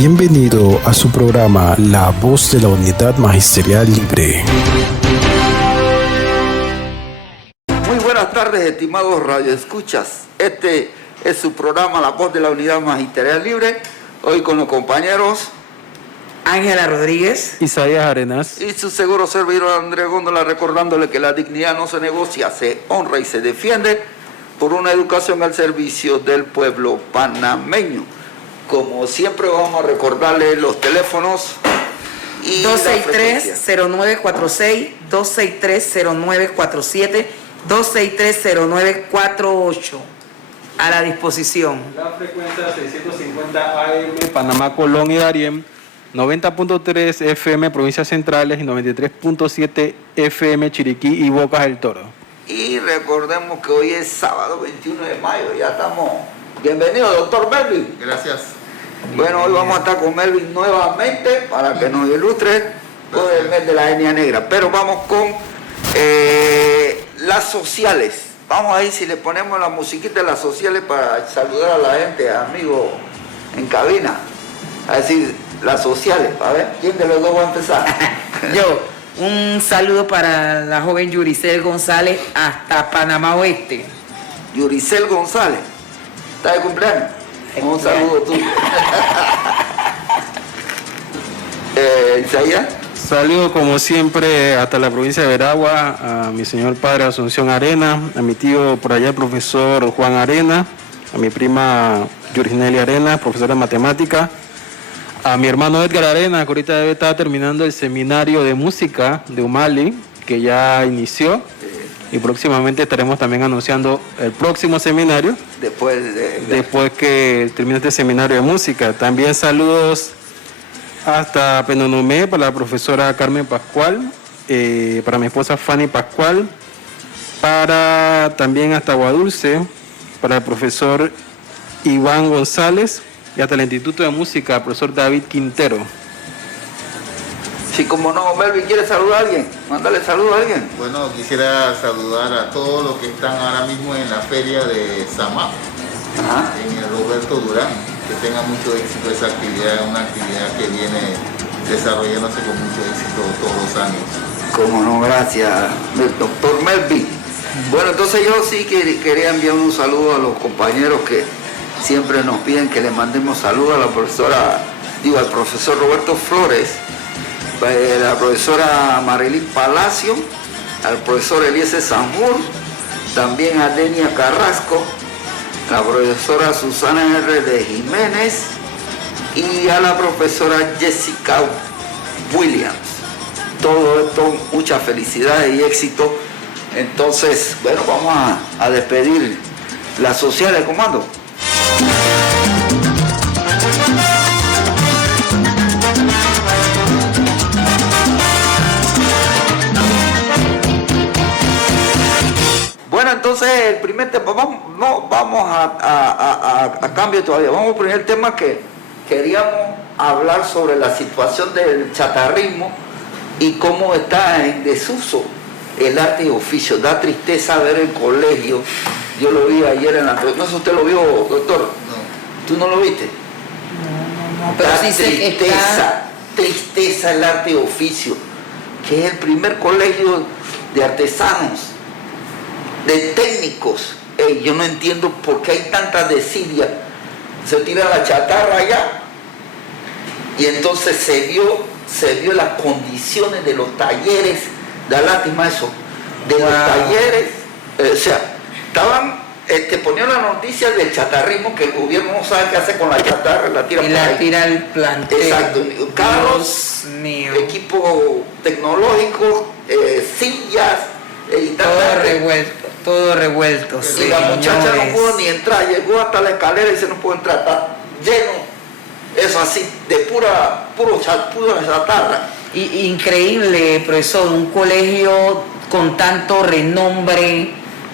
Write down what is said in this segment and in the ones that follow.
Bienvenido a su programa La Voz de la Unidad Magisterial Libre. Muy buenas tardes, estimados radioescuchas. Este es su programa La Voz de la Unidad Magisterial Libre. Hoy con los compañeros Ángela Rodríguez, Isaías Arenas y su seguro servidor Andrés Góndola, recordándole que la dignidad no se negocia, se honra y se defiende por una educación al servicio del pueblo panameño. Como siempre vamos a recordarle los teléfonos y 263-0946, 263-0947, 263-0948. A la disposición. La frecuencia 650 AM, Panamá, Colón y Darién, 90.3 FM, provincias centrales, y 93.7 FM, Chiriquí y Bocas del Toro. Y recordemos que hoy es sábado 21 de mayo, ya estamos. Bienvenido, doctor Melvin. Gracias. Bueno, hoy vamos a estar con Melvin nuevamente para que nos ilustre todo el mes de la etnia negra. Pero vamos con las sociales. Vamos a ir si le ponemos la musiquita de las sociales para saludar a la gente, amigos en cabina. A decir las sociales, a ver, ¿quién de los dos va a empezar? Yo, un saludo para la joven Yuricel González hasta Panamá Oeste. Yuricel González, ¿está de cumpleaños? Un saludo tuyo. Isaías. Saludo como siempre hasta la provincia de Veragua, a mi señor padre Asunción Arena, a mi tío por allá el profesor Juan Arena, a mi prima Yurisneli Arena, profesora de matemática, a mi hermano Edgar Arena, que ahorita debe estar terminando el seminario de música de Umali, que ya inició, y próximamente estaremos también anunciando el próximo seminario, después que termine este seminario de música. También saludos hasta Penonomé para la profesora Carmen Pascual, para mi esposa Fanny Pascual, para también hasta Aguadulce, para el profesor Iván González, y hasta el Instituto de Música, profesor David Quintero. Sí, como no, Melvin, ¿quiere saludar a alguien? Mándale saludo a alguien. Bueno, quisiera saludar a todos los que están ahora mismo en la feria de Samá, en el Roberto Durán. Que tenga mucho éxito esa actividad, una actividad que viene desarrollándose con mucho éxito todos los años. Como no, gracias, doctor Melvin. Bueno, entonces yo sí quería enviar un saludo a los compañeros que siempre nos piden que les mandemos saludos a la profesora, al profesor Roberto Flores, la profesora Marilyn Palacio, al profesor Eliezer Sanjur, también a Denia Carrasco, la profesora Susana R. de Jiménez y a la profesora Jessica Williams. Todo esto, mucha felicidad y éxito. Entonces, bueno, vamos a despedir las sociales, comando. Bueno, entonces el primer tema, vamos a cambio todavía. Vamos al primer tema que queríamos hablar sobre la situación del chatarrismo y cómo está en desuso el arte y oficio. Da tristeza ver el colegio. Yo lo vi ayer en la... No sé si usted lo vio, doctor. No. ¿Tú no lo viste? No, pero sí sé que tristeza el arte y oficio, que es el primer colegio de artesanos, de técnicos. Yo no entiendo por qué hay tanta desidia. Se tira la chatarra allá y entonces se vio las condiciones de los talleres. Da lástima eso, de los talleres. O sea, ponían la noticia del chatarrismo, que el gobierno no sabe qué hacer con la chatarra, la tira y por la ahí. tira al plantel. Exacto, carros, equipo tecnológico, sillas, y todo revuelto. Y Sí, la muchacha no pudo ni entrar, llegó hasta la escalera y dice no puedo entrar, está lleno, eso así, de pura chatarra. Increíble, profesor, un colegio con tanto renombre,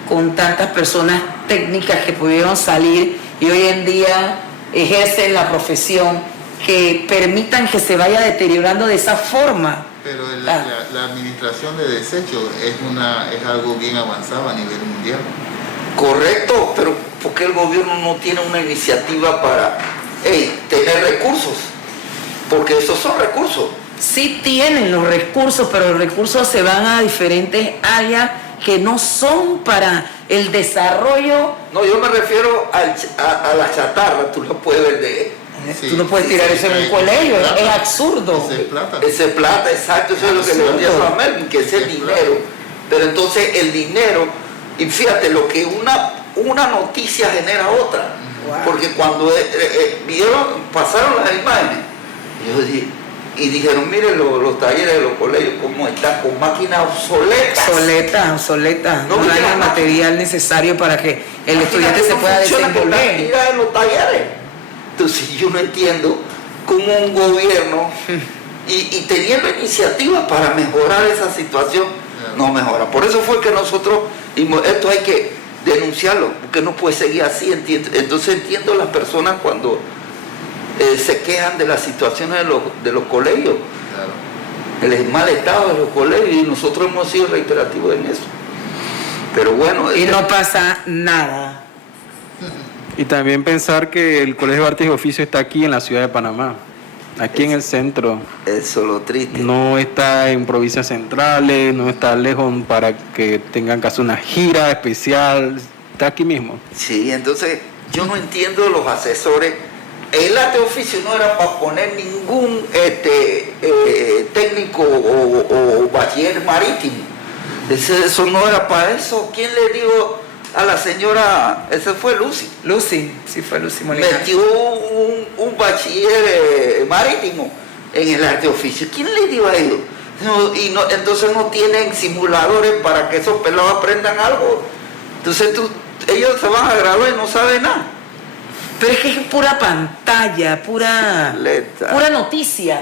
con tantas personas técnicas que pudieron salir y hoy en día ejercen la profesión, que permitan que se vaya deteriorando de esa forma. Pero la administración de desechos es algo bien avanzado a nivel mundial. Correcto, pero ¿por qué el gobierno no tiene una iniciativa para tener recursos? porque esos son recursos. Sí tienen los recursos, pero los recursos se van a diferentes áreas que no son para el desarrollo. No, yo me refiero a la chatarra, tú lo puedes vender. Sí, Tú no puedes sí, tirar sí, eso en sí, un colegio, plata. es absurdo. Ese es plata. Ese plata, exacto, eso es lo que le decía a Melvin, que es el dinero. Pero entonces el dinero, y fíjate, lo que una noticia genera otra. Wow. Porque cuando pasaron las imágenes, yo dije, y dijeron, miren los talleres de los colegios, cómo están con máquinas obsoletas. Obsoleta. No, No hay porque el la material necesario para que el estudiante se no pueda funciona, que están desenvolver. tiradas en los talleres. Entonces yo no entiendo cómo un gobierno, y teniendo iniciativas para mejorar esa situación, no mejora. Por eso fue que nosotros, esto hay que denunciarlo, porque no puede seguir así. Entonces entiendo las personas cuando se quejan de las situaciones de los colegios, Claro. el mal estado de los colegios, y nosotros hemos sido reiterativos en eso. Pero bueno, Y no pasa nada. Y también pensar que el Colegio de Artes y Oficios está aquí en la ciudad de Panamá, aquí en el centro. eso es lo triste. No está en provincias centrales, no está lejos para que tengan que hacer una gira especial, está aquí mismo. Sí, entonces yo no entiendo los asesores. El arte de oficio no era para poner ningún técnico o bachiller marítimo. Eso no era para eso. ¿Quién le dijo a la señora? Ese fue Lucy. Sí fue Lucy Molina. Metió un bachiller marítimo en el arte de oficio. ¿Quién le dio a ellos? Entonces no tienen simuladores para que esos pelados aprendan algo. Entonces ellos se van a graduar y no saben nada. Pero es que es pura pantalla, pura noticia.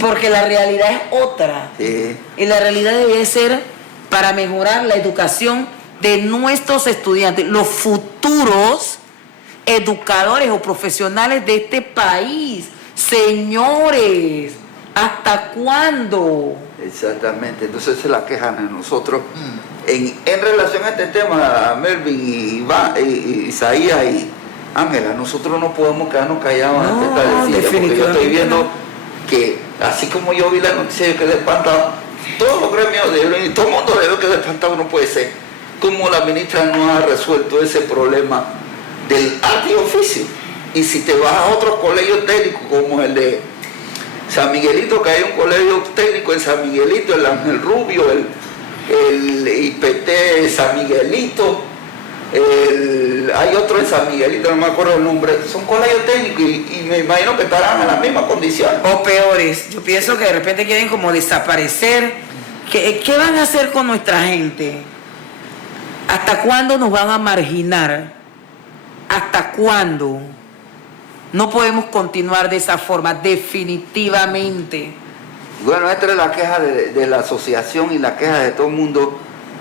Porque la realidad es otra. Sí. Y la realidad debe ser para mejorar la educación de nuestros estudiantes, los futuros educadores o profesionales de este país. Señores, ¿hasta cuándo? Exactamente, entonces se la quejan a nosotros. En relación a este tema, Melvin y Isaías y Ángela, nosotros no podemos quedarnos callados No, ante esta decisión, porque yo estoy viendo no. que, así como yo vi la noticia, yo quedé espantado. Todos los gremios y todo el mundo le quedó espantado. No puede ser como la ministra no ha resuelto ese problema del arte y oficio. Y si te vas a otros colegios técnicos como el de San Miguelito, que hay un colegio técnico en San Miguelito, el Ángel Rubio, el IPT San Miguelito, hay otro en San Miguelito, no me acuerdo el nombre, son colegios técnicos y me imagino que estarán en la misma condición. O peores, yo pienso que de repente quieren como desaparecer. ¿Qué van a hacer con nuestra gente? ¿Hasta cuándo nos van a marginar? ¿Hasta cuándo? No podemos continuar de esa forma, definitivamente. Bueno, esta es la queja de la asociación y la queja de todo el mundo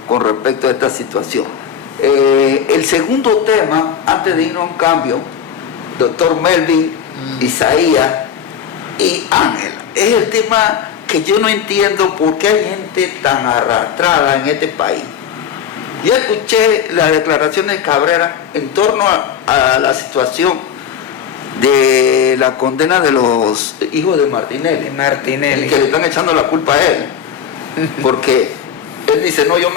con respecto a esta situación. El segundo tema, antes de irnos a un cambio, doctor Melvin, Isaías y Ángela, es el tema que yo no entiendo por qué hay gente tan arrastrada en este país. Yo escuché las declaraciones de Cabrera en torno a la situación de la condena de los hijos de Martinelli. Y que le están echando la culpa a él. Porque él dice, no, yo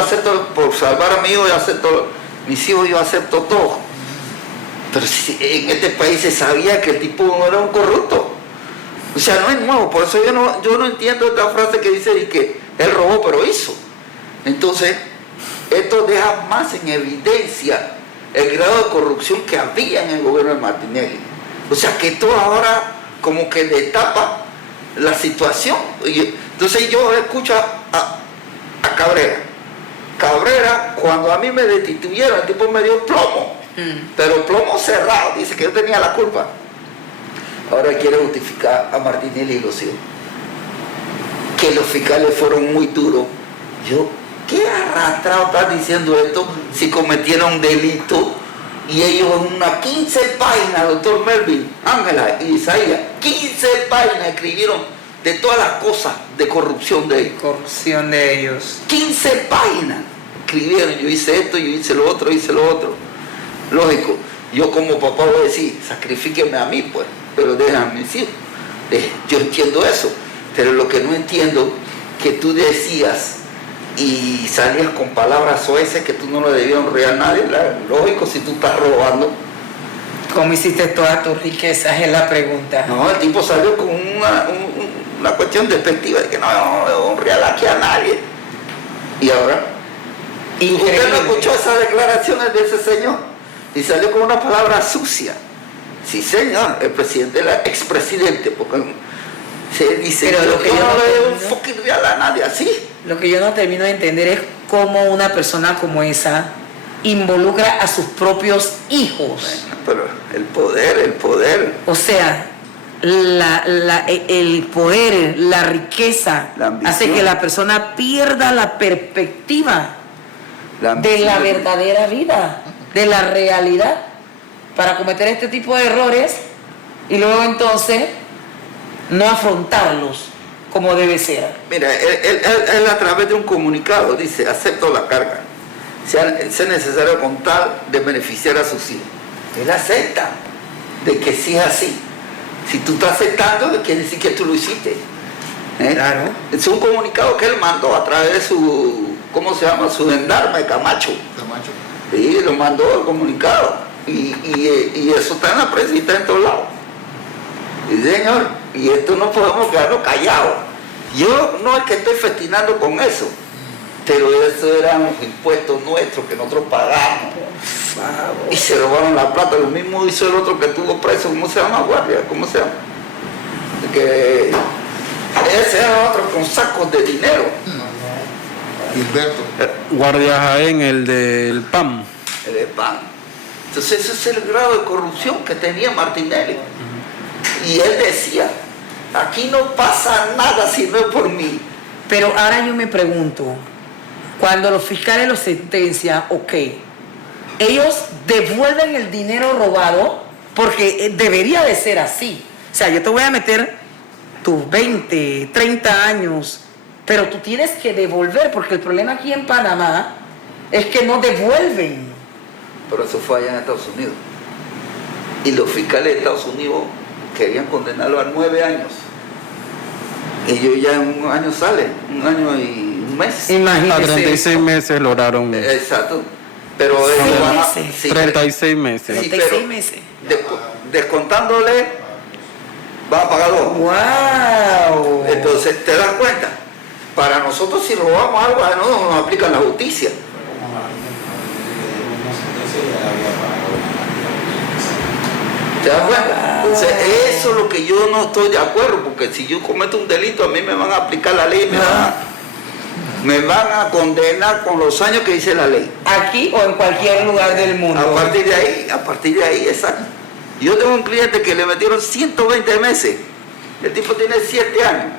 acepto, por salvar a mi hijo, yo acepto, mis hijos yo acepto todo. Pero si en este país se sabía que el tipo no era un corrupto. O sea, no es nuevo. Por eso yo no entiendo esta frase que dice y que él robó pero hizo. Entonces, esto deja más en evidencia el grado de corrupción que había en el gobierno de Martinelli. O sea, que esto ahora como que destapa la situación. Entonces yo escucho a Cabrera. Cabrera, cuando a mí me destituyeron, el tipo me dio plomo. Pero plomo cerrado, dice que yo tenía la culpa. Ahora quiere justificar a Martinelli y los hijos. Que los fiscales fueron muy duros. ¿Qué arrastrado están diciendo esto si cometieron un delito? Y ellos en unas 15 páginas, doctor Melvin, Ángela y Isaías, 15 páginas escribieron de todas las cosas de corrupción de ellos. Corrupción de ellos. 15 páginas escribieron, yo hice esto, yo hice lo otro. Lógico, yo como papá voy a decir, sacrifíqueme a mí, pues. pero dejan a mis hijos. Yo entiendo eso, pero lo que no entiendo, que tú decías y salías con palabras soeces que tú no le debías honrar a nadie, lógico, si tú estás robando. ¿Cómo hiciste todas tus riquezas? Es la pregunta. No, el tipo salió con una cuestión despectiva de que no honré aquí a nadie. Y ahora, Increíble. usted no escuchó esas declaraciones de ese señor y salió con una palabra sucia. Sí, señor, el presidente, el expresidente, porque se dice, pero lo que yo no no le doy un termino- fucking real a nadie así. Lo que yo no termino de entender es cómo una persona como esa involucra a sus propios hijos. Pero el poder. O sea, el poder, la riqueza, La ambición. hace que la persona pierda la perspectiva de la verdadera vida, de la realidad, para cometer este tipo de errores y luego entonces no afrontarlos como debe ser. Mira, él a través de un comunicado dice, acepto la carga, sea necesario con tal de beneficiar a sus hijos. Él acepta de que sí es así. Si tú estás aceptando, quiere decir que tú lo hiciste. Claro. Es un comunicado que él mandó a través de su, ¿cómo se llama? Su gendarme Camacho. Camacho. Sí, lo mandó el comunicado. Y eso está en la prensa y está en todos lados. Y señor, y esto no podemos quedarnos callados. Yo no es que estoy festinando con eso, pero eso eran los impuestos nuestros que nosotros pagamos. Y se robaron la plata. Lo mismo hizo el otro que estuvo preso. ¿Cómo se llama, guardia? ¿Cómo se llama? Que ese era otro con sacos de dinero. Gilberto. Guardia Jaén, el del PAM. El PAN. Entonces ese es el grado de corrupción que tenía Martinelli. Y él decía, aquí no pasa nada si no es por mí. Pero ahora yo me pregunto, cuando los fiscales lo sentencian, ok, ellos devuelven el dinero robado porque debería de ser así. O sea, yo te voy a meter tus 20, 30 años, pero tú tienes que devolver, porque el problema aquí en Panamá es que no devuelven. Pero eso fue allá en Estados Unidos. Y los fiscales de Estados Unidos querían condenarlo a 9 años. Ellos ya en un año salen, 1 año y un mes. A Imagínese. 36 meses lograron. Exacto. Pero ¿6 ellos van a- meses? sí, 36 meses. Sí, 36 pero meses. descontándole, va a pagar 2. ¡Wow! Entonces, ¿te das cuenta? Para nosotros si robamos algo, no nos aplican la justicia. ¿Te das cuenta? Entonces, eso es lo que yo no estoy de acuerdo, porque si yo cometo un delito, a mí me van a aplicar la ley, me van a condenar con los años que dice la ley. Aquí o en cualquier lugar del mundo. A partir de ahí, exacto. Yo tengo un cliente que le metieron 120 meses. El tipo tiene 7 años.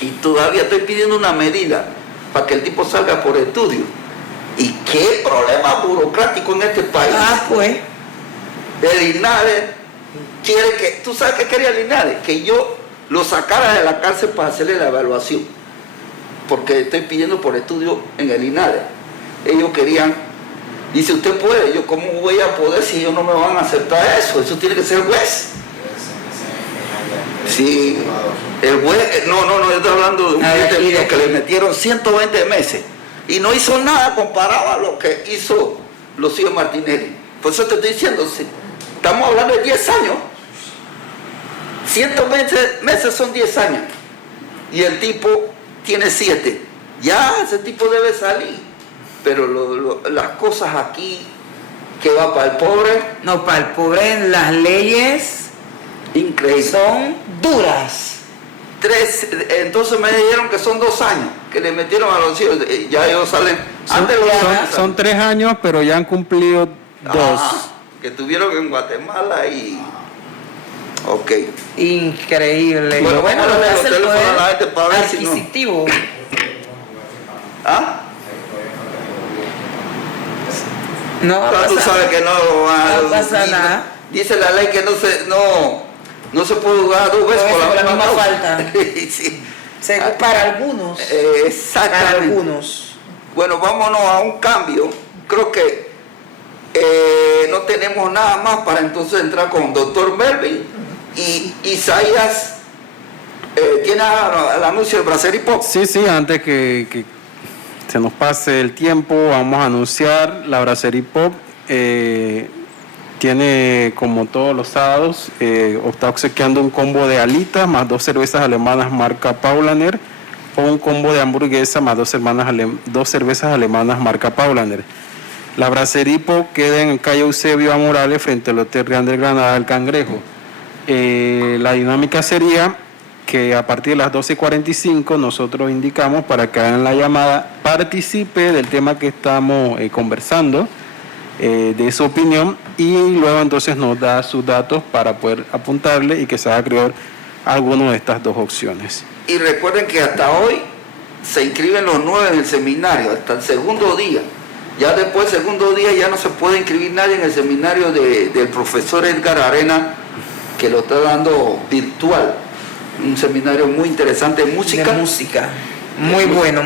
Y todavía estoy pidiendo una medida para que el tipo salga por estudio. ¿Y qué problema burocrático en este país? Ah, pues. El INADE quiere que... ¿Tú sabes qué quería el INADE? Que yo lo sacara de la cárcel para hacerle la evaluación. Porque estoy pidiendo por estudio en el INADE. Ellos querían... Dice, usted puede. Yo, ¿cómo voy a poder si ellos no me van a aceptar eso? Eso tiene que ser el juez. Sí, el juez... No, yo estoy hablando de un cliente mío que le metieron 120 meses. Y no hizo nada comparado a lo que hizo Lucía Martinelli. Por eso te estoy diciendo, sí, estamos hablando de 10 años. 120 meses son 10 años. Y el tipo tiene 7. Ya, ese tipo debe salir. Pero las cosas aquí, que va para el pobre, No, para el pobre las leyes increíble. son duras. Entonces me dijeron que son 2 años, que le metieron a los hijos. Ya ellos salen. Antes los Son 3 años, pero ya han cumplido 2. que tuvieron en Guatemala y... Ok. Increíble. Bueno, vamos a lo que darle hace los el teléfonos poder a la gente para ver si no. adquisitivo. ¿Ah? No va a Pero tú pasar. sabes que no... No pasa nada. Dice la ley que no se puede jugar 2 veces Dos por la misma falta. Sí. Para algunos. Para Exactamente. algunos. Bueno, vámonos a un cambio. Creo que no tenemos nada más para entonces entrar con doctor Melvin Y Isaías, ¿tiene el anuncio de Brasserie Pop? Sí, antes que se nos pase el tiempo, vamos a anunciar la Brasserie Pop. Tiene, como todos los sábados, está obsequiando un combo de alitas más 2 cervezas alemanas marca Paulaner, o un combo de hamburguesa más 2 cervezas alemanas marca Paulaner. La Brasserie Pop queda en calle Eusebio A. Morales, frente al Hotel Real del Granada del Cangrejo. La dinámica sería que a partir de las 12:45 nosotros indicamos para que hagan la llamada, participe del tema que estamos conversando, de su opinión, y luego entonces nos da sus datos para poder apuntarle y que se haga acreedor a alguna de estas dos opciones. Y recuerden que hasta hoy se inscriben los 9 en el seminario, hasta el segundo día. Ya después del segundo día ya no se puede inscribir nadie en el seminario del profesor Edgar Arena, que lo está dando virtual. Un seminario muy interesante de música. De música. Muy bueno,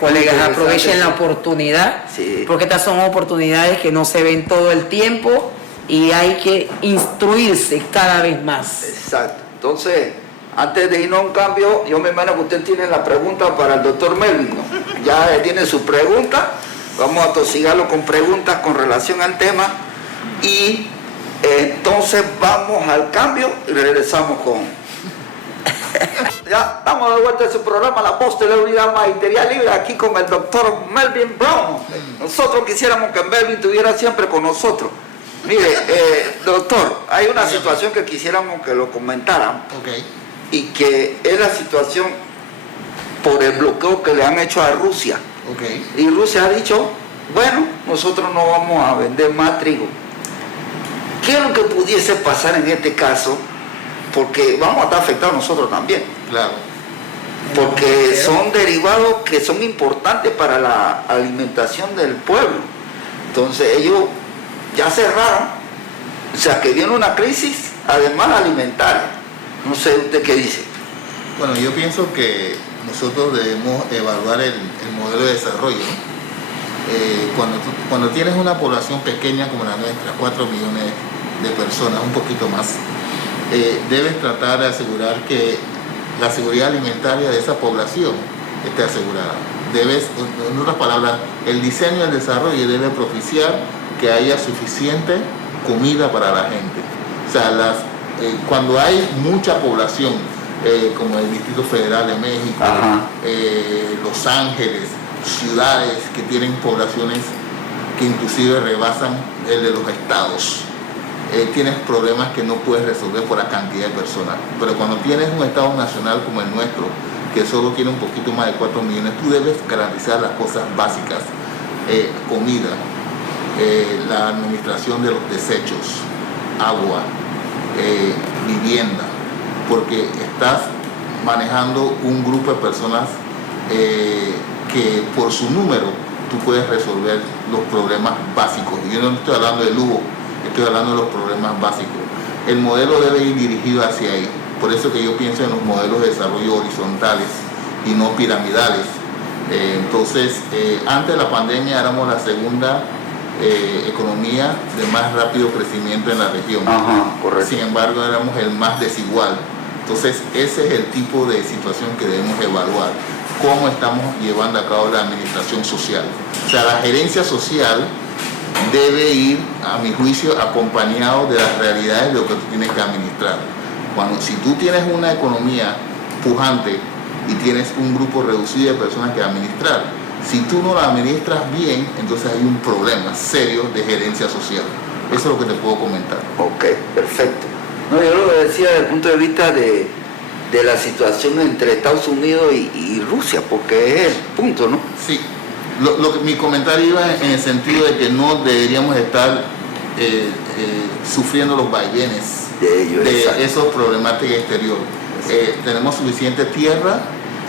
colegas. Aprovechen la oportunidad, sí, porque estas son oportunidades que no se ven todo el tiempo y hay que instruirse cada vez más. Exacto. Entonces, antes de irnos a un cambio, yo me imagino que usted tiene la pregunta para el doctor Melvin, ¿no? Ya tiene su pregunta. Vamos a tosigarlo con preguntas con relación al tema. Y entonces vamos al cambio y regresamos con... Ya estamos de vuelta en su programa La Voz de la Unidad Magisterial Libre, aquí con el doctor Melvin Brown. Nosotros quisiéramos que Melvin estuviera siempre con nosotros. Mire, doctor, hay una situación que quisiéramos que lo comentaran. Okay. Y que es la situación por el bloqueo que le han hecho a Rusia. Okay. Y Rusia ha dicho, bueno, nosotros no vamos a vender más trigo. ¿Qué es lo que pudiese pasar en este caso? Porque vamos a estar afectados nosotros también. Claro. Porque son derivados que son importantes para la alimentación del pueblo. Entonces ellos ya cerraron. O sea que viene una crisis, además alimentaria. No sé usted qué dice. Bueno, yo pienso que nosotros debemos evaluar el modelo de desarrollo. Cuando tienes una población pequeña como la nuestra, 4 millones de personas, un poquito más, debes tratar de asegurar que la seguridad alimentaria de esa población esté asegurada. En otras palabras, el diseño del desarrollo debe propiciar que haya suficiente comida para la gente. O sea, cuando hay mucha población, como el Distrito Federal de México, Los Ángeles, ciudades que tienen poblaciones que inclusive rebasan el de los estados, tienes problemas que no puedes resolver por la cantidad de personas. Pero cuando tienes un estado nacional como el nuestro, que solo tiene un poquito más de 4 millones, tú debes garantizar las cosas básicas, comida, la administración de los desechos, agua, vivienda, porque estás manejando un grupo de personas que por su número tú puedes resolver los problemas básicos. Yo no estoy hablando de lujo, estoy hablando de los problemas básicos. El modelo debe ir dirigido hacia ahí. Por eso que yo pienso en los modelos de desarrollo horizontales y no piramidales. Entonces, antes de la pandemia éramos la segunda economía de más rápido crecimiento en la región. Correcto. Sin embargo, éramos el más desigual. Entonces, ese es el tipo de situación que debemos evaluar. Cómo estamos llevando a cabo la administración social. O sea, la gerencia social debe ir, a mi juicio, acompañado de las realidades de lo que tú tienes que administrar. Si tú tienes una economía pujante y tienes un grupo reducido de personas que administrar, si tú no la administras bien, entonces hay un problema serio de gerencia social. Eso es lo que te puedo comentar. Ok, perfecto. No, yo lo decía desde el punto de vista de la situación entre Estados Unidos y Rusia, porque es el punto, ¿no? Sí. Mi comentario iba en el sentido de que no deberíamos estar sufriendo los vaivenes de esos problemáticas exteriores. Tenemos suficiente tierra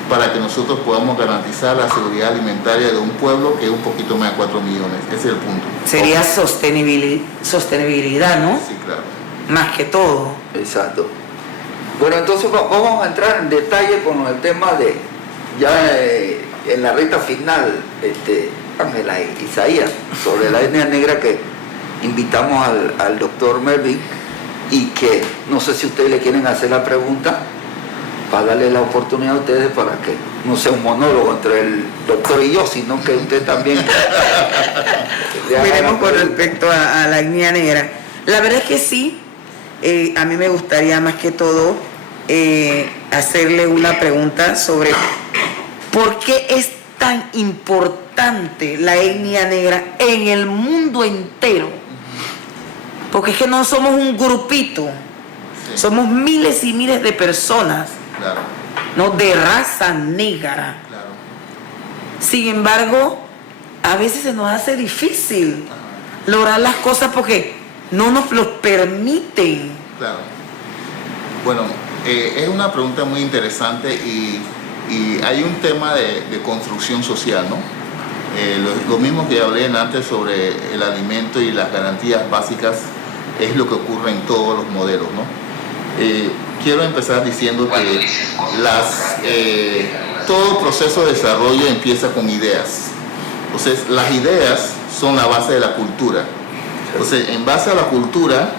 para que nosotros podamos garantizar la seguridad alimentaria de un pueblo que es un poquito más de 4 millones. Ese es el punto. Sería sostenibilidad, ¿no? Sí, claro. Más que todo. Exacto. Bueno, entonces vamos a entrar en detalle con el tema de, ya en la recta final, Ángela y Isaías, sobre la etnia negra, que invitamos al doctor Melvin. y que no sé si ustedes le quieren hacer la pregunta para darle la oportunidad a ustedes para que no sea un monólogo entre el doctor y yo, sino que usted también le haga la Veremos con pregunta. respecto a la etnia negra. La verdad es que sí, a mí me gustaría más que todo hacerle una pregunta sobre por qué es tan importante la etnia negra en el mundo entero. Porque es que no somos un grupito, Sí, somos miles y miles de personas, claro, ¿no?, de raza negra. claro. Sin embargo, a veces se nos hace difícil lograr las cosas porque no nos lo permiten. Claro. Bueno, es una pregunta muy interesante y hay un tema de construcción social, ¿no? Lo mismo que hablé antes sobre el alimento y las garantías básicas es lo que ocurre en todos los modelos, ¿no? Quiero empezar diciendo que todo proceso de desarrollo empieza con ideas. Entonces, las ideas son la base de la cultura. Entonces, en base a la cultura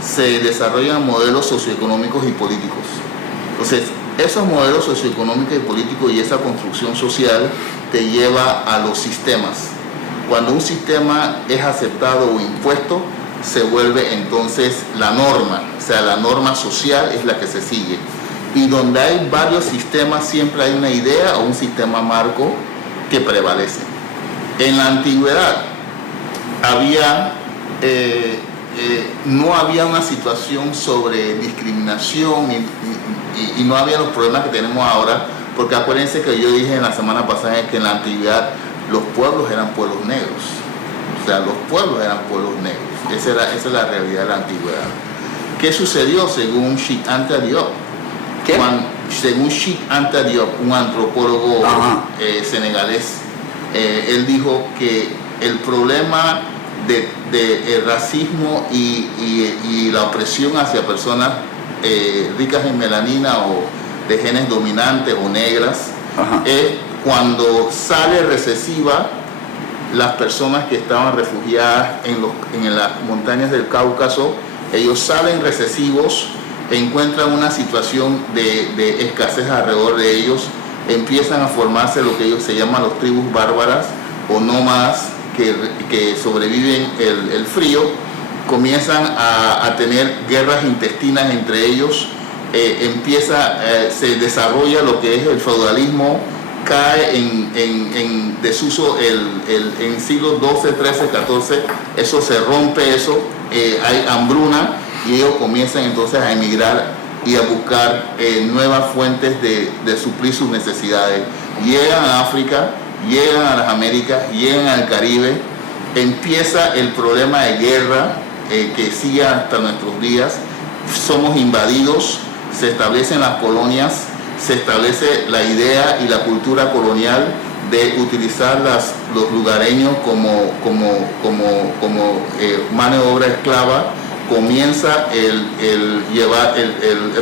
se desarrollan modelos socioeconómicos y políticos. Entonces, esos modelos socioeconómicos y políticos y esa construcción social te lleva a los sistemas. Cuando un sistema es aceptado o impuesto, se vuelve entonces la norma, o sea, la norma social es la que se sigue. Y donde hay varios sistemas, siempre hay una idea o un sistema marco que prevalece. En la antigüedad no había una situación sobre discriminación y no había los problemas que tenemos ahora, porque acuérdense que yo dije en la semana pasada que en la antigüedad los pueblos eran pueblos negros, o sea, los pueblos eran pueblos negros. Esa es la realidad de la antigüedad. ¿Qué sucedió según Cheikh Anta Diop? Según Cheikh Anta Diop, un antropólogo senegalés, él dijo que el problema de racismo y la opresión hacia personas ricas en melanina o de genes dominantes o negras es cuando sale recesiva las personas que estaban refugiadas en las montañas del Cáucaso. Ellos salen recesivos, encuentran una situación de escasez alrededor de ellos, empiezan a formarse lo que ellos se llaman los tribus bárbaras o nómadas que sobreviven el frío, comienzan a tener guerras intestinas entre ellos, se desarrolla lo que es el feudalismo, cae en desuso en siglos XII, XIII, XIV, eso se rompe, hay hambruna y ellos comienzan entonces a emigrar y a buscar nuevas fuentes de suplir sus necesidades. Llegan a África, llegan a las Américas, llegan al Caribe, empieza el problema de guerra que sigue hasta nuestros días, somos invadidos, se establecen las colonias, se establece la idea y la cultura colonial de utilizar los lugareños como mano de obra esclava. Comienza el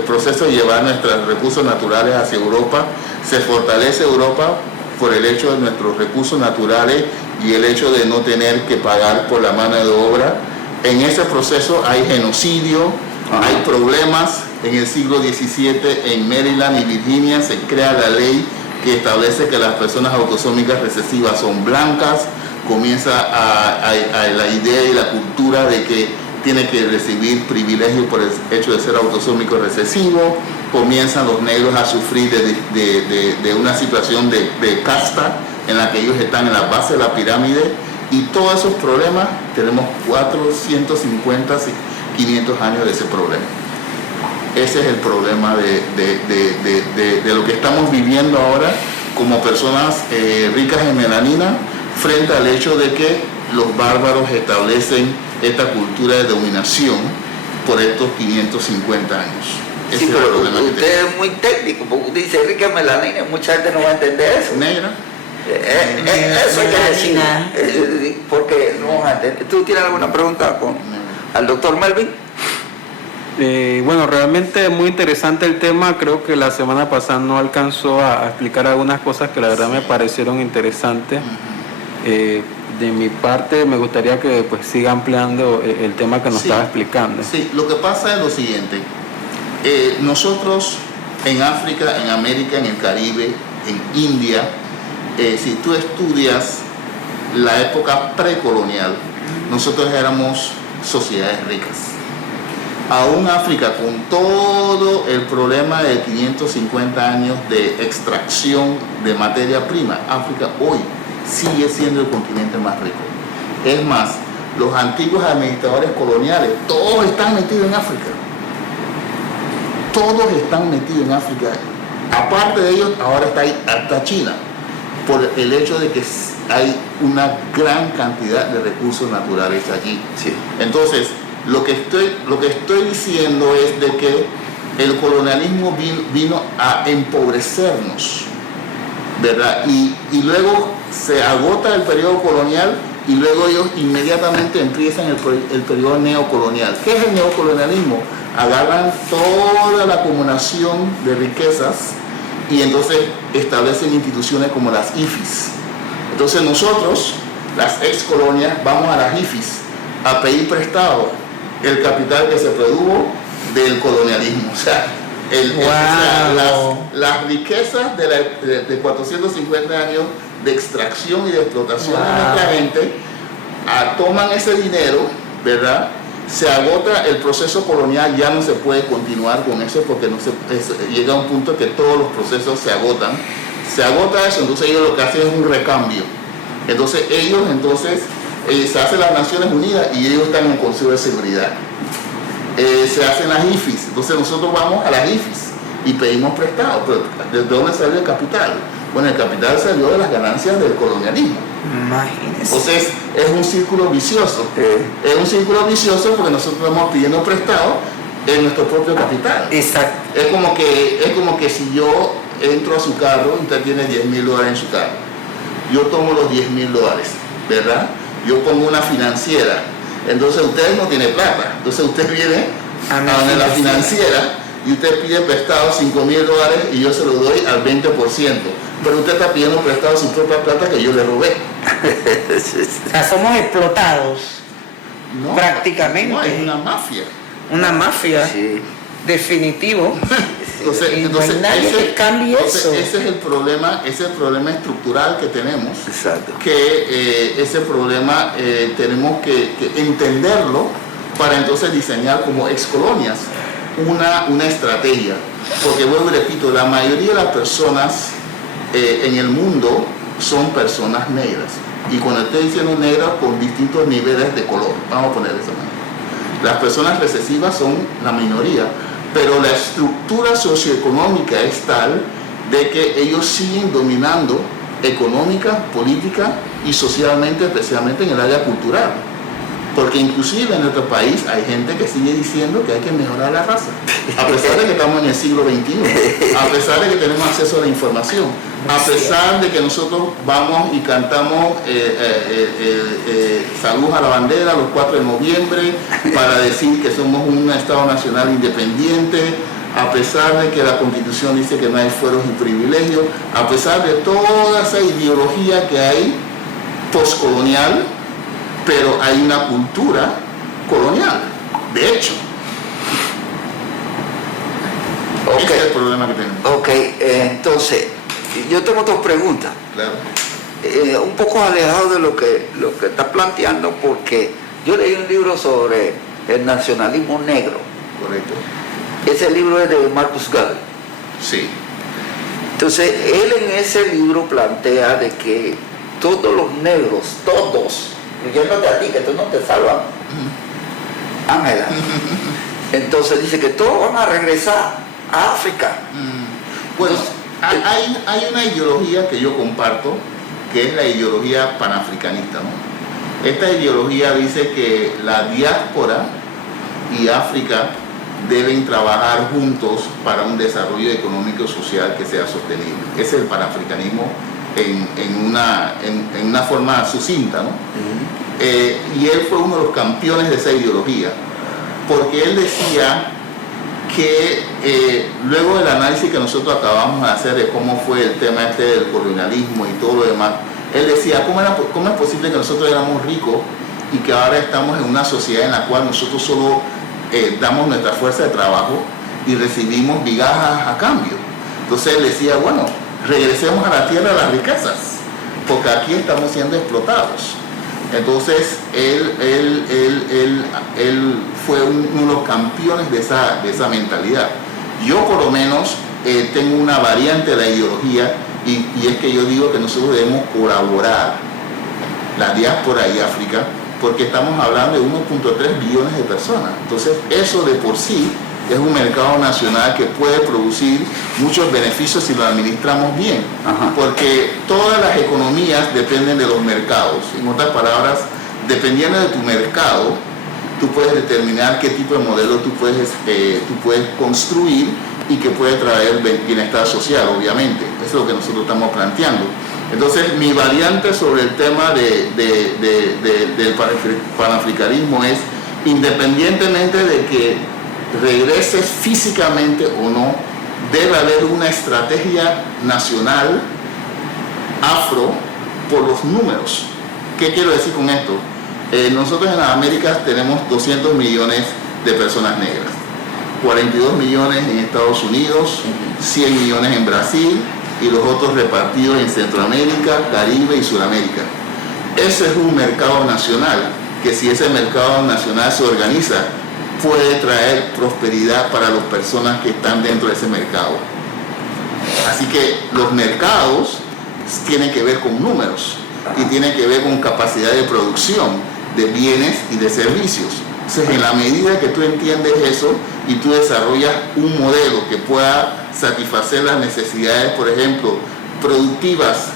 proceso de llevar nuestros recursos naturales hacia Europa, se fortalece Europa por el hecho de nuestros recursos naturales y el hecho de no tener que pagar por la mano de obra. En ese proceso hay genocidio, hay problemas. En el siglo XVII en Maryland y Virginia se crea la ley que establece que las personas autosómicas recesivas son blancas. Comienza la idea y la cultura de que tiene que recibir privilegios por el hecho de ser autosómico recesivo. Comienzan los negros a sufrir de una situación de casta en la que ellos están en la base de la pirámide, y todos esos problemas tenemos 450, 500 años de ese problema. Ese es el problema de lo que estamos viviendo ahora como personas ricas en melanina, frente al hecho de que los bárbaros establecen esta cultura de dominación por estos 550 años. Ese Sí, es el pero problema que usted tenemos. es muy técnico, porque usted dice rica melanina, mucha gente no va a entender eso. Negra. Eso hay que Melanina. decir, porque no van a entender. ¿Tú tienes alguna pregunta al doctor Melvin? Bueno, realmente muy interesante el tema. Creo que la semana pasada no alcanzó a explicar algunas cosas que la verdad me parecieron interesantes. de mi parte me gustaría que pues siga ampliando el tema que nos Sí. estaba explicando. Sí, lo que pasa es lo siguiente. Nosotros en África, en América, en el Caribe, en India, si tú estudias la época precolonial, nosotros éramos sociedades ricas. Aún África, con todo el problema de 550 años de extracción de materia prima, África hoy sigue siendo el continente más rico. Es más, los antiguos administradores coloniales, todos están metidos en África. Todos están metidos en África. Aparte de ellos, ahora está ahí hasta China, por el hecho de que hay una gran cantidad de recursos naturales allí. Sí. Entonces, lo que estoy diciendo es de que el colonialismo vino a empobrecernos, ¿verdad? Y luego se agota el periodo colonial y luego ellos inmediatamente empiezan el periodo neocolonial. ¿Qué es el neocolonialismo? Agarran toda la acumulación de riquezas y entonces establecen instituciones como las IFIs. Entonces nosotros, las ex colonias, vamos a las IFIs a pedir prestado el capital que se produjo del colonialismo. O sea, las riquezas de 450 años de extracción y de explotación de nuestra gente, toman ese dinero, ¿verdad? Se agota el proceso colonial, ya no se puede continuar con eso porque llega un punto que todos los procesos se agotan. Se agota eso, entonces ellos lo que hacen es un recambio. Entonces se hacen las Naciones Unidas y ellos están en el Consejo de Seguridad. Se hacen las IFIs, entonces nosotros vamos a las IFIs y pedimos prestado. Pero ¿de dónde salió el capital? Bueno, el capital salió de las ganancias del colonialismo. Imagínese. Entonces es un círculo vicioso. Es un círculo vicioso porque nosotros estamos pidiendo prestado en nuestro propio capital. Exacto. Es como que si yo entro a su carro y usted tiene $10,000 en su carro. Yo tomo los $10,000, ¿verdad? Yo pongo una financiera. Entonces usted no tiene plata. Entonces usted viene a donde la financiera y usted pide prestado $5,000 y yo se lo doy al 20%. Pero usted está pidiendo prestado su propia plata que yo le robé. O sea, somos explotados. No, Prácticamente. No, es una mafia. Una mafia. Sí. Definitivo. Y no hay nadie que cambie eso. Ese es el problema estructural que tenemos. Exacto. Que ese problema tenemos que entenderlo para entonces diseñar como excolonias una estrategia. Porque vuelvo y repito, la mayoría de las personas en el mundo son personas negras. Y cuando estoy diciendo negras, con distintos niveles de color, vamos a poner de esa manera. Las personas recesivas son la minoría, pero la estructura socioeconómica es tal de que ellos siguen dominando económica, política y socialmente, especialmente en el área cultural. Porque inclusive en nuestro país hay gente que sigue diciendo que hay que mejorar la raza, a pesar de que estamos en el siglo XXI, a pesar de que tenemos acceso a la información, a pesar de que nosotros vamos y cantamos saludos a la bandera los 4 de noviembre para decir que somos un Estado nacional independiente, a pesar de que la Constitución dice que no hay fueros y privilegios, a pesar de toda esa ideología que hay postcolonial, pero hay una cultura colonial, de hecho. Ok. Ese es el problema que tenemos. Ok, entonces, yo tengo 2 preguntas. Claro. Un poco alejado de lo que está planteando, porque yo leí un libro sobre el nacionalismo negro. Correcto. Ese libro es de Marcus Garvey. Sí. Entonces, él en ese libro plantea de que todos los negros, todos, incluyéndote a ti, que tú no te salvan, Ángela. Entonces dice que todos van a regresar a África. Bueno, hay una ideología que yo comparto, que es la ideología panafricanista, ¿no? Esta ideología dice que la diáspora y África deben trabajar juntos para un desarrollo económico y social que sea sostenible. Ese es el panafricanismo en una forma sucinta, ¿no? Y él fue uno de los campeones de esa ideología, porque él decía que luego del análisis que nosotros acabamos de hacer de cómo fue el tema del colonialismo y todo lo demás, Él decía, ¿cómo es posible que nosotros éramos ricos y que ahora estamos en una sociedad en la cual nosotros solo damos nuestra fuerza de trabajo y recibimos migajas a cambio? Entonces él decía, bueno, regresemos a la tierra de las riquezas, porque aquí estamos siendo explotados. Entonces él fue uno de los campeones de esa mentalidad. Yo por lo menos tengo una variante de la ideología y es que yo digo que nosotros debemos colaborar, la diáspora y África, porque estamos hablando de 1.3 billones de personas. Entonces eso de por sí es un mercado nacional que puede producir muchos beneficios si lo administramos bien. Ajá. Porque todas las economías dependen de los mercados. En otras palabras, dependiendo de tu mercado, tú puedes determinar qué tipo de modelo tú puedes construir y que puede traer bienestar social, obviamente. Eso es lo que nosotros estamos planteando. Entonces, mi variante sobre el tema del panafricanismo es, independientemente de que regreses físicamente o no, debe haber una estrategia nacional afro por los números. ¿Qué quiero decir con esto? Nosotros en las Américas tenemos 200 millones de personas negras, 42 millones en Estados Unidos, 100 millones en Brasil y los otros repartidos en Centroamérica, Caribe y Sudamérica. Ese es un mercado nacional que, si ese mercado nacional se organiza, puede traer prosperidad para las personas que están dentro de ese mercado. Así que los mercados tienen que ver con números y tienen que ver con capacidad de producción de bienes y de servicios. Entonces, en la medida que tú entiendes eso y tú desarrollas un modelo que pueda satisfacer las necesidades, por ejemplo, productivas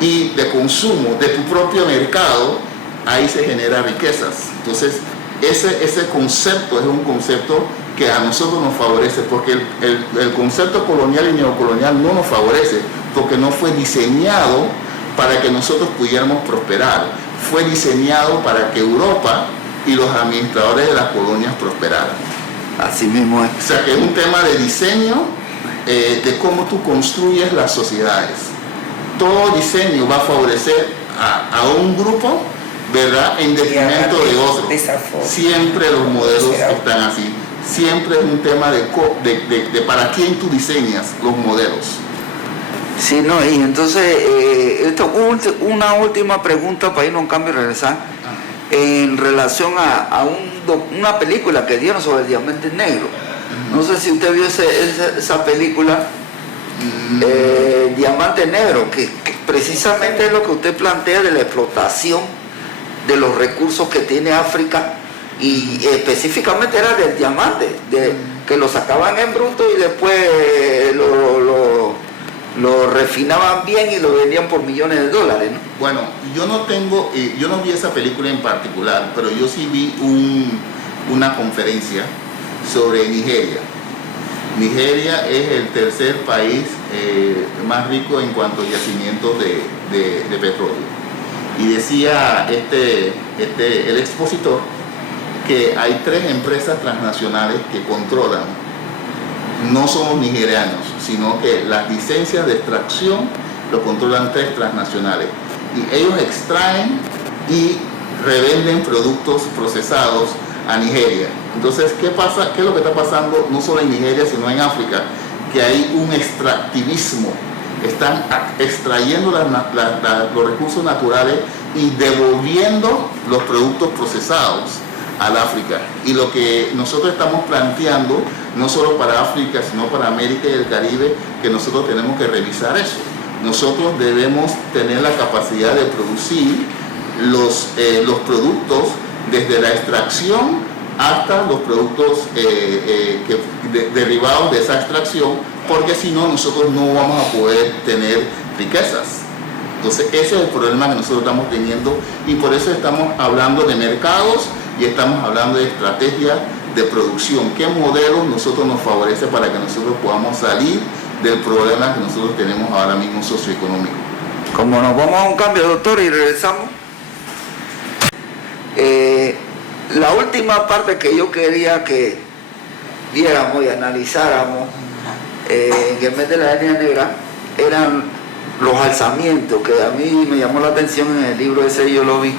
y de consumo de tu propio mercado, ahí se genera riquezas. Entonces, ese concepto es un concepto que a nosotros nos favorece, porque el concepto colonial y neocolonial no nos favorece, porque no fue diseñado para que nosotros pudiéramos prosperar. Fue diseñado para que Europa y los administradores de las colonias prosperaran. Así mismo es. O sea que es un tema de diseño, de cómo tú construyes las sociedades. Todo diseño va a favorecer a un grupo, ¿verdad?, en detrimento de otro. Siempre los modelos están así. Siempre es un tema de para quién tú diseñas los modelos. Sí, no, y entonces, una última pregunta para irnos a un cambio y regresar. En relación a una película que dieron sobre el diamante negro. No sé si usted vio esa película, Diamante Negro, que precisamente es lo que usted plantea de la explotación de los recursos que tiene África, y específicamente era del diamante, que lo sacaban en bruto y después lo refinaban bien y lo vendían por millones de dólares, ¿no? Bueno, yo no vi esa película en particular, pero yo sí vi una conferencia sobre Nigeria. Nigeria es el tercer país más rico en cuanto a yacimientos de petróleo. Y decía el expositor que hay 3 empresas transnacionales que controlan. No son los nigerianos, sino que las licencias de extracción lo controlan 3 transnacionales. Y ellos extraen y revenden productos procesados a Nigeria. Entonces, ¿qué pasa? ¿Qué es lo que está pasando no solo en Nigeria, sino en África? Que hay un extractivismo. Están extrayendo los recursos naturales y devolviendo los productos procesados al África. Y lo que nosotros estamos planteando, no solo para África, sino para América y el Caribe, que nosotros tenemos que revisar eso. Nosotros debemos tener la capacidad de producir los productos desde la extracción hasta los productos derivados de esa extracción, porque si no, nosotros no vamos a poder tener riquezas. Entonces, ese es el problema que nosotros estamos teniendo, y por eso estamos hablando de mercados y estamos hablando de estrategia de producción. ¿Qué modelo nosotros nos favorece para que nosotros podamos salir del problema que nosotros tenemos ahora mismo socioeconómico? Como nos vamos a un cambio, doctor, y regresamos. La última parte que yo quería que viéramos y analizáramos en el mes de la etnia negra eran los alzamientos, que a mí me llamó la atención en el libro ese, yo lo vi,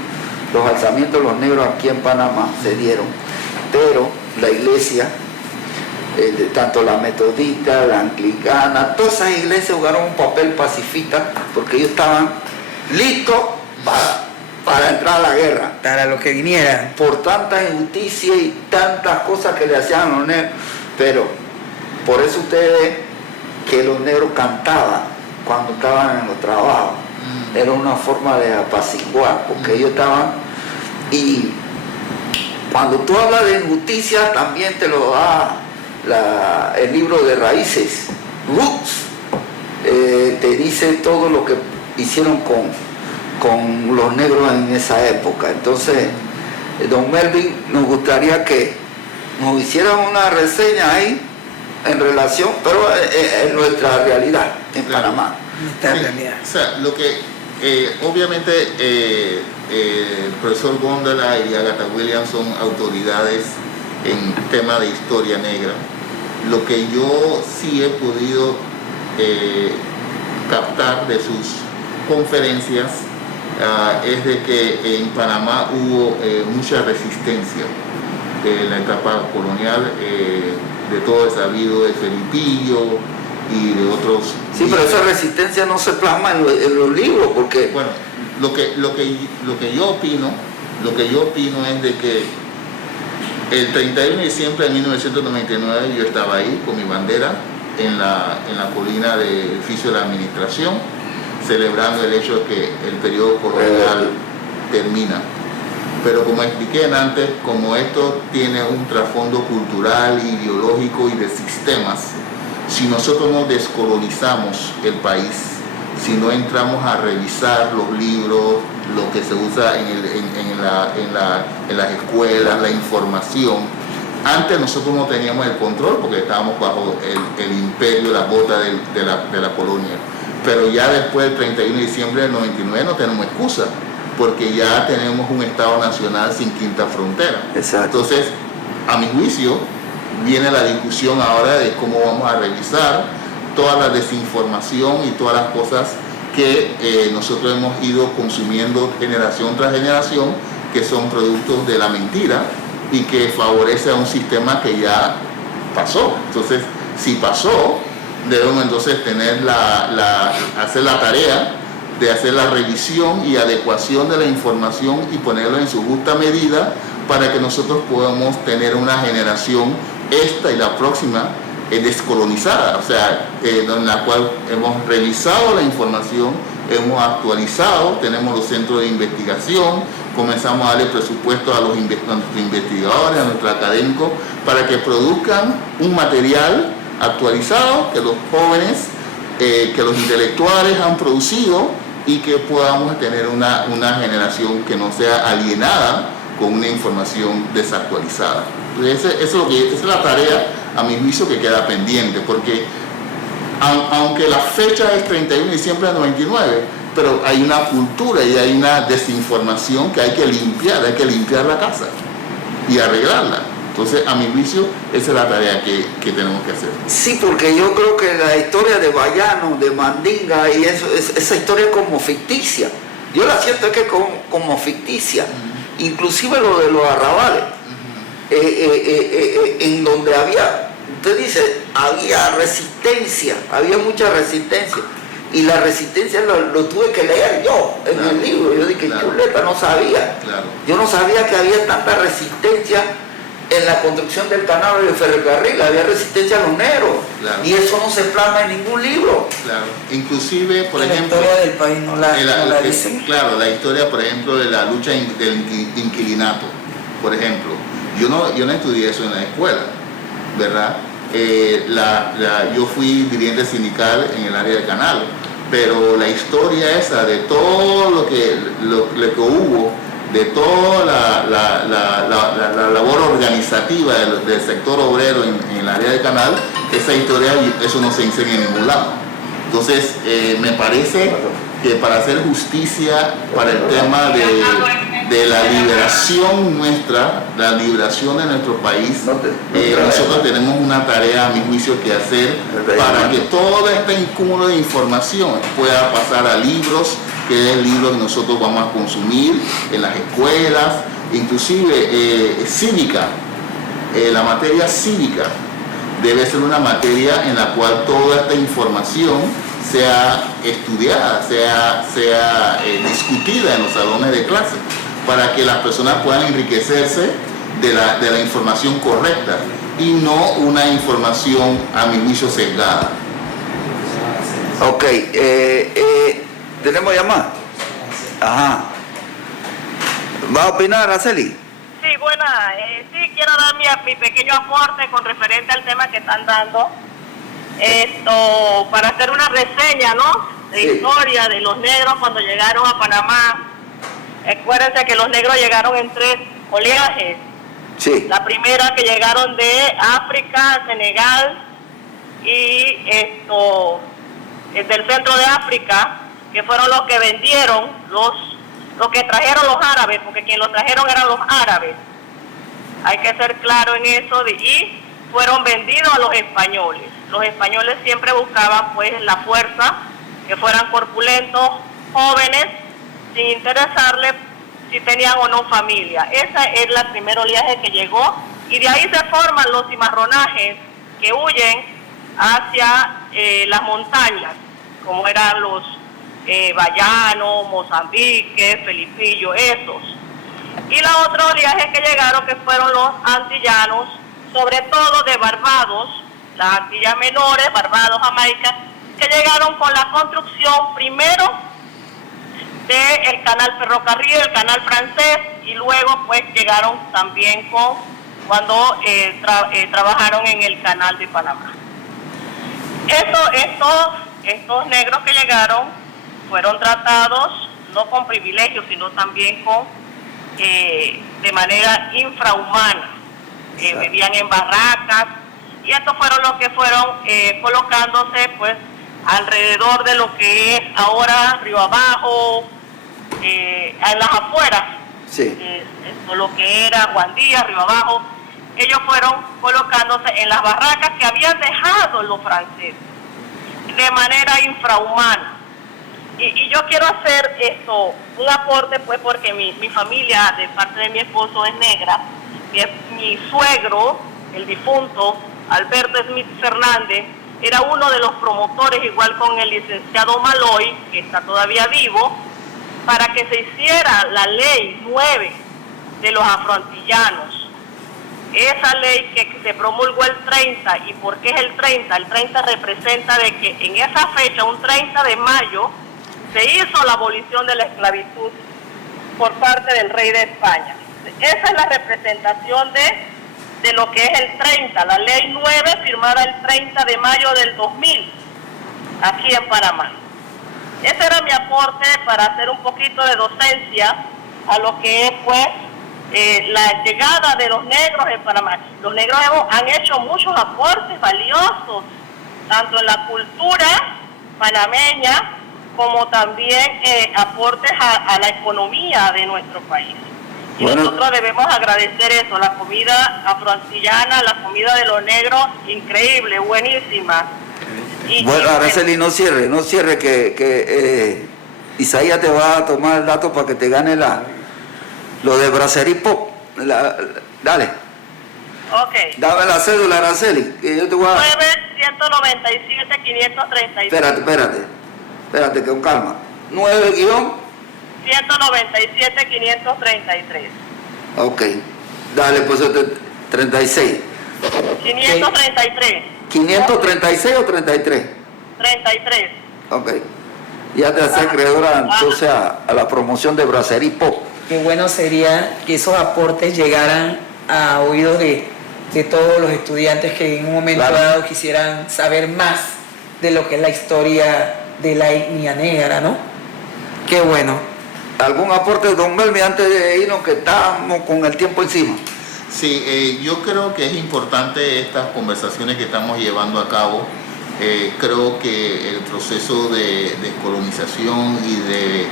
los alzamientos de los negros aquí en Panamá se dieron, pero la iglesia, tanto la metodista, la anglicana, todas esas iglesias jugaron un papel pacifista porque ellos estaban listos para entrar a la guerra. Para lo que viniera. Por tanta injusticia y tantas cosas que le hacían a los negros. Pero por eso ustedes ven que los negros cantaban cuando estaban en los trabajos. Era una forma de apaciguar, porque ellos estaban... Y cuando tú hablas de injusticia, también te lo da el libro de Raíces, Roots, te dice todo lo que hicieron con los negros en esa época. Entonces, don Melvin, nos gustaría que nos hicieran una reseña ahí en relación, pero en nuestra realidad en Panamá. Nuestra realidad. O sea, lo que obviamente el profesor Góndola y Agatha Williams son autoridades en tema de historia negra. Lo que yo sí he podido captar de sus conferencias es de que en Panamá hubo mucha resistencia en la etapa colonial, de todo es sabido de Felipillo y de otros. Sí, pero esa resistencia no se plasma en los libros, porque... Bueno, lo que yo opino es de que el 31 de diciembre de 1999 yo estaba ahí con mi bandera en la colina del edificio de la administración, celebrando el hecho de que el periodo colonial termina. Pero como expliqué antes, como esto tiene un trasfondo cultural, ideológico y de sistemas, si nosotros no descolonizamos el país, si no entramos a revisar los libros, lo que se usa en las escuelas, la información, antes nosotros no teníamos el control porque estábamos bajo el imperio, la bota de la colonia. Pero ya después del 31 de diciembre del 99 no tenemos excusa, porque ya tenemos un Estado nacional sin quinta frontera. Exacto. Entonces, a mi juicio, viene la discusión ahora de cómo vamos a revisar toda la desinformación y todas las cosas que nosotros hemos ido consumiendo generación tras generación, que son productos de la mentira y que favorece a un sistema que ya pasó. Entonces, si pasó, debemos entonces tener hacer la tarea de hacer la revisión y adecuación de la información y ponerlo en su justa medida para que nosotros podamos tener una generación, esta y la próxima, descolonizada, o sea, en la cual hemos revisado la información, hemos actualizado, tenemos los centros de investigación, comenzamos a darle presupuesto a nuestros investigadores, a nuestros académicos, para que produzcan un material actualizado que los jóvenes, que los intelectuales han producido y que podamos tener una generación que no sea alienada con una información desactualizada. Entonces, esa es la tarea, a mi juicio, que queda pendiente, porque aunque la fecha es 31 de diciembre del 99, pero hay una cultura y hay una desinformación que hay que limpiar la casa y arreglarla. Entonces, a mi juicio, esa es la tarea que tenemos que hacer. Sí, porque yo creo que la historia de Bayano, de Mandinga, y esa historia es como ficticia. Yo la siento que como ficticia. Inclusive lo de los arrabales, en donde usted dice, había resistencia, había mucha resistencia. Y la resistencia lo tuve que leer yo en el libro. Yo dije, chuleta, no sabía. Yo no sabía que había tanta resistencia en la construcción del canal del ferrocarril, había resistencia a los negros, y eso no se plasma en ningún libro. Inclusive, por ejemplo, la historia del país no la dicen. Claro, la historia, por ejemplo, de la lucha del inquilinato, por ejemplo, yo no estudié eso en la escuela, ¿verdad? Yo fui dirigente sindical en el área del canal, pero la historia esa de todo lo que hubo, de toda la labor organizativa del sector obrero en el área del canal, esa historia, eso no se enseña en ningún lado. Entonces, me parece que para hacer justicia para el tema de la liberación nuestra, la liberación de nuestro país. Nosotros tenemos una tarea, a mi juicio, que hacer para que todo este cúmulo de información pueda pasar a libros, que es el libro que nosotros vamos a consumir en las escuelas, inclusive cívica. La materia cívica debe ser una materia en la cual toda esta información sea estudiada, sea discutida en los salones de clase, para que las personas puedan enriquecerse de la información correcta y no una información, a mi juicio, sesgada. Ok, ¿tenemos llamada? Ajá. ¿Va a opinar, Araceli? Sí, buena. Sí, quiero dar mi pequeño aporte con referente al tema que están dando. Para hacer una reseña, ¿no? De historia de los negros cuando llegaron a Panamá. Acuérdense que los negros llegaron en 3 oleajes. Sí. La primera, que llegaron de África, Senegal y del centro de África, que fueron los que vendieron, los que trajeron los árabes, porque quien los trajeron eran los árabes. Hay que ser claro en eso, y fueron vendidos a los españoles. Los españoles siempre buscaban pues la fuerza, que fueran corpulentos, jóvenes, sin interesarle si tenían o no familia. Esa es la primera oleaje que llegó, y de ahí se forman los cimarronajes que huyen hacia las montañas, como eran los Bayano, Mozambique, Felipillo, esos. Y la otra oleaje que llegaron, que fueron los antillanos, sobre todo de Barbados, las Antillas Menores, Barbados, Jamaica, que llegaron con la construcción primero del canal ferrocarril, el canal francés, y luego pues llegaron también cuando trabajaron en el canal de Panamá. Estos negros que llegaron fueron tratados no con privilegios, sino también de manera infrahumana. Vivían en barracas, y estos fueron los que fueron colocándose pues alrededor de lo que es ahora Río Abajo, en las afueras. Sí. Lo que era Guandía, Río Abajo. Ellos fueron colocándose en las barracas que habían dejado los franceses de manera infrahumana. Y yo quiero hacer un aporte, pues, porque mi familia, de parte de mi esposo, es negra. Mi suegro, el difunto Alberto Smith Fernández, era uno de los promotores, igual con el licenciado Maloy, que está todavía vivo, para que se hiciera la ley 9 de los afroantillanos. Esa ley que se promulgó el 30, ¿y por qué es el 30? El 30 representa de que en esa fecha, un 30 de mayo, se hizo la abolición de la esclavitud por parte del rey de España. Esa es la representación de lo que es el 30, la ley 9, firmada el 30 de mayo del 2000, aquí en Panamá. Ese era mi aporte para hacer un poquito de docencia a lo que es pues la llegada de los negros en Panamá. Los negros han hecho muchos aportes valiosos, tanto en la cultura panameña como también aportes a la economía de nuestro país. Y nosotros debemos agradecer eso, la comida afroantillana, la comida de los negros, increíble, buenísima. Bueno, Araceli, no cierre, que Isaías te va a tomar el dato para que te gane lo de Brasserie Pop. Dale. Ok. Dame la cédula, Araceli, que yo te voy a... 9-197-533. Espérate, con calma. 9-197-533. 533. Ok. Dale, pues 36. 533. ¿536 o 33? 33. Ok. Ya te haces acreedora entonces a la promoción de Brasserie Pop. Qué bueno sería que esos aportes llegaran a oídos de todos los estudiantes que en un momento dado quisieran saber más de lo que es la historia de la etnia negra, ¿no? Qué bueno. ¿Algún aporte, don Melvin, antes de irnos, que estamos con el tiempo encima? Sí, yo creo que es importante estas conversaciones que estamos llevando a cabo. Creo que el proceso de descolonización y de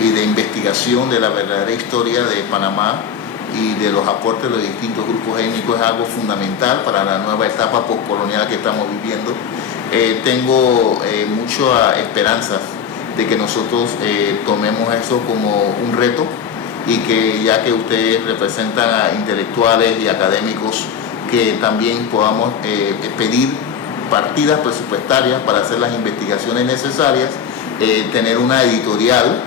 y de investigación de la verdadera historia de Panamá y de los aportes de los distintos grupos étnicos es algo fundamental para la nueva etapa postcolonial que estamos viviendo. Tengo muchas esperanzas de que nosotros tomemos eso como un reto y que ya que ustedes representan a intelectuales y académicos, que también podamos pedir partidas presupuestarias para hacer las investigaciones necesarias, tener una editorial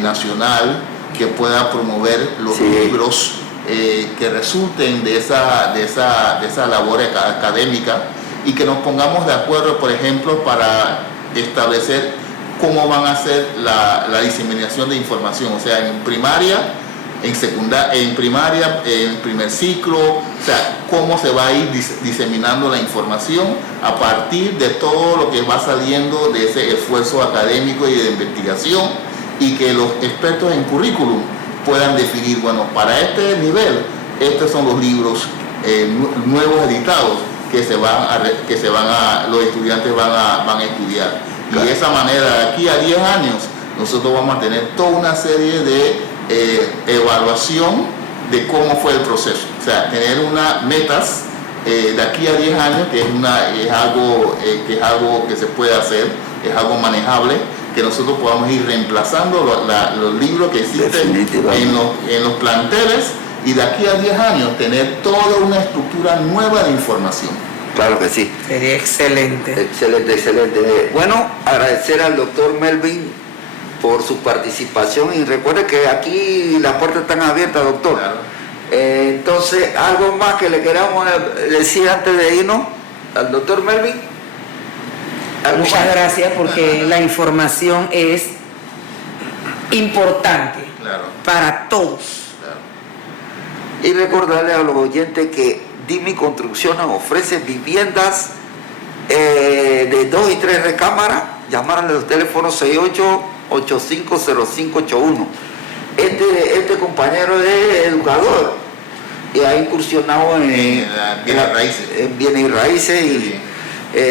nacional que pueda promover los libros que resulten de esa labor académica, y que nos pongamos de acuerdo, por ejemplo, para establecer cómo van a ser la diseminación de información, o sea, en primaria, en secundaria, en primaria, en primer ciclo, o sea, cómo se va a ir diseminando la información a partir de todo lo que va saliendo de ese esfuerzo académico y de investigación, y que los expertos en currículum puedan definir, bueno, para este nivel, estos son los libros nuevos editados que los estudiantes van a estudiar. Y de esa manera, de aquí a 10 años, nosotros vamos a tener toda una serie de evaluación de cómo fue el proceso. O sea, tener unas metas de aquí a 10 años, que es algo que se puede hacer, es algo manejable, que nosotros podamos ir reemplazando los libros que existen en los planteles, y de aquí a 10 años tener toda una estructura nueva de información. Claro que sí. Sería excelente. Excelente, excelente. Bueno, agradecer al doctor Melvin por su participación, y recuerde que aquí las puertas están abiertas, doctor. Claro. Entonces, ¿algo más que le queramos decir antes de irnos al doctor Melvin? Muchas gracias, porque la información es importante para todos. Y recordarle a los oyentes que Dimi Construcciones ofrece viviendas de 2 y 3 recámaras. Llamar a los teléfonos 68850581. Este compañero es educador y ha incursionado en bienes y raíces, y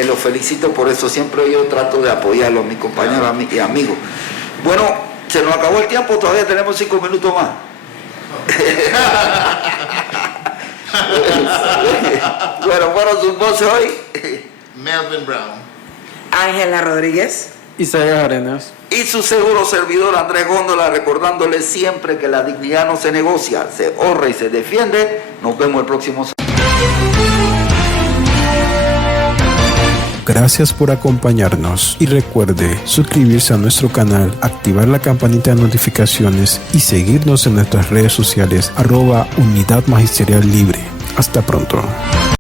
lo felicito por eso. Siempre yo trato de apoyarlo, mis compañeros y amigos. Bueno, se nos acabó el tiempo, todavía tenemos 5 minutos más. Bueno, su voz hoy. Melvin Brown, Ángela Rodríguez, Isaías Arenas. Y su seguro servidor Andrés Góndola, recordándole siempre que la dignidad no se negocia, se honra y se defiende. Nos vemos el próximo sábado. Gracias por acompañarnos y recuerde suscribirse a nuestro canal, activar la campanita de notificaciones y seguirnos en nuestras redes sociales @Unidad Magisterial Libre. Hasta pronto.